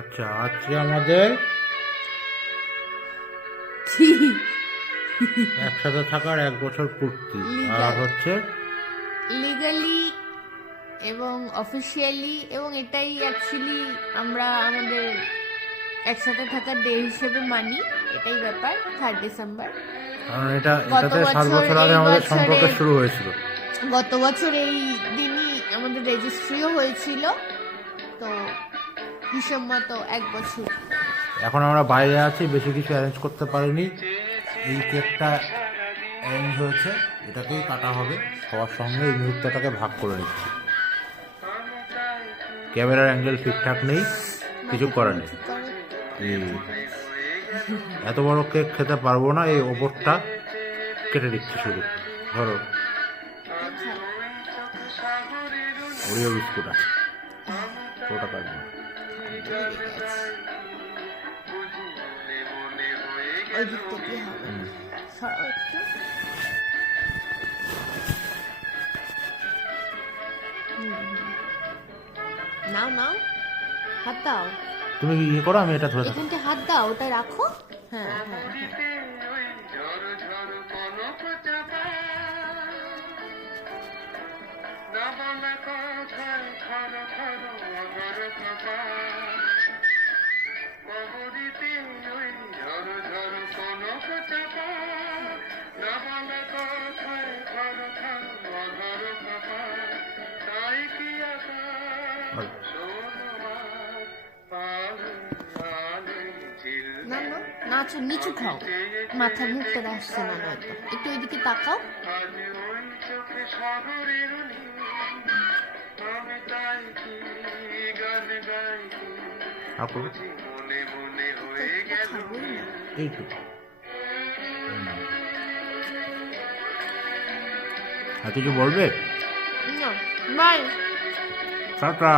আচ্ছা, আজকে আমাদের একসাথে থাকার 1 বছর পূর্তি। আর হচ্ছে লিগালি এবং অফিসিয়ালি, এবং এটাই অ্যাকচুয়ালি আমরা আমাদের একসাথে থাকার ডে হিসেবে মানি। এটাই ব্যাপার, 3 ডিসেম্বর। কারণ গত এটাতে 7 বছর বছর আগে এই আমাদের বছরে সম্পর্ক শুরু হয়েছিল। গত বছর এই দিনই আমাদের রেজিস্ট্রিও হয়েছিল, তো হিসেব মতো 1 বছর। এখন আমরা বাইরে আছি, বেশি কিছু অ্যারেঞ্জ করতে পারিনি। এই কেকটা অ্যারেঞ্জ হয়েছে, এটাকেই কাটা হবে সবার সঙ্গে। এই মুহূর্তটাকে ভাগ করে নিচ্ছি। ক্যামেরার অ্যাঙ্গেল ঠিকঠাক নেই, কিছু করার নেই। এত বড় কেক খেতে পারবো না, এই ওপরটা কেটে দিচ্ছি শুধু। ধরো, ওরিও বিস্কুট আছে, ওটা কাটবো। ওই দিক থেকে হবে, সরাও একটু। নাও নাও, হাত দাও। তুমি ইয়ে করো, আমি এটা ধরে থাকি। এখানটা হাত দাও, ওটা রাখো। হ্যাঁ হ্যাঁ হ্যাঁ। না না, নাচো, নিচু খাও, মাথা মুখ করে আসছে না, নয়তো একটু ওইদিকে তাকাও। এইটুকু। আর কিছু বলবে? বাই। টাটা।